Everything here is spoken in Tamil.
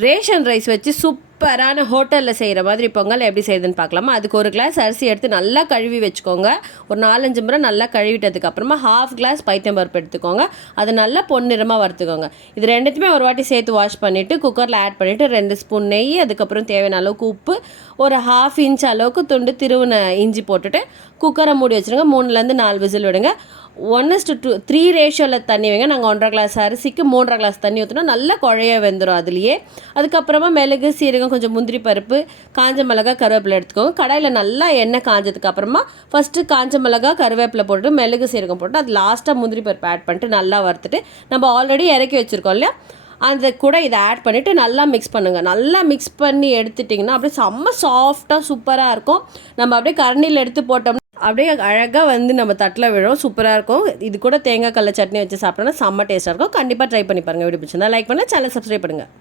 ரேஷன் ரைஸ் வச்சு சூப்பரான ஹோட்டலில் செய்கிற மாதிரி பொங்கல் எப்படி செய்யுதுன்னு பார்க்கலாமா. அதுக்கு ஒரு கிளாஸ் அரிசி எடுத்து நல்லா கழுவி வச்சுக்கோங்க. ஒரு 4-5 முறை நல்லா கழுவிட்டதுக்கப்புறமா 1/2 கிளாஸ் பைத்தம்பருப்பு எடுத்துக்கோங்க. அதை நல்லா பொன்னிறமாக வறுத்துக்கோங்க. இது ரெண்டுத்தையுமே ஒரு வாட்டி சேர்த்து வாஷ் பண்ணிவிட்டு குக்கரில் ஆட் பண்ணிவிட்டு 2 ஸ்பூன் நெய், அதுக்கப்புறம் தேவையான அளவுக்கு உப்பு, ஒரு 1/2 இன்ச் அளவுக்கு துண்டு திருவுன இஞ்சி போட்டுட்டு குக்கரை மூடி வச்சுருங்க. 3-4 விசில் விடுங்க. 1:3 ரேஷியோவில் தண்ணி வைங்க. நாங்கள் 1.5 கிளாஸ் அரிசிக்கு 3.5 கிளாஸ் தண்ணி ஊற்றினா நல்லா குழைய வெந்துடும் அதுலேயே. அதுக்கப்புறமா மிளகு, சீரகம், கொஞ்சம் முந்திரி பருப்பு, காஞ்ச மிளகா, கருவேப்பிலை எடுத்துக்கோங்க. கடாயில் நல்லா எண்ணெய் காஞ்சதுக்கப்புறமா ஃபஸ்ட்டு காஞ்ச மிளகா, கருவேப்பிலை போட்டு மிளகு, சீரகம் போட்டு அது லாஸ்ட்டாக முந்திரி பருப்பு ஆட் பண்ணிட்டு நல்லா வறுத்துட்டு நம்ம ஆல்ரெடி இறக்கி வச்சுருக்கோம் இல்லையா, அந்த கூட இதை ஆட் பண்ணிவிட்டு நல்லா மிக்ஸ் பண்ணுங்கள். நல்லா மிக்ஸ் பண்ணி எடுத்துட்டிங்கன்னா அப்படியே செம்ம சாஃப்டாக சூப்பராக இருக்கும். நம்ம அப்படியே கரண்டியில் எடுத்து போட்டோம்னா அப்படியே அழகாக வந்து நம்ம தட்டில் விழும். சூப்பராக இருக்கும். இது கூட தேங்காய் கடல சட்னி வச்சு சாப்பிட்டோன்னா செம்ம டேஸ்ட்டாக இருக்கும். கண்டிப்பாக ட்ரை பண்ணி பாருங்கள். வீடியோ பிடிச்சிருந்தா லைக் பண்ணுங்கள், சேனல் சப்ஸ்கிரைப் பண்ணுங்கள்.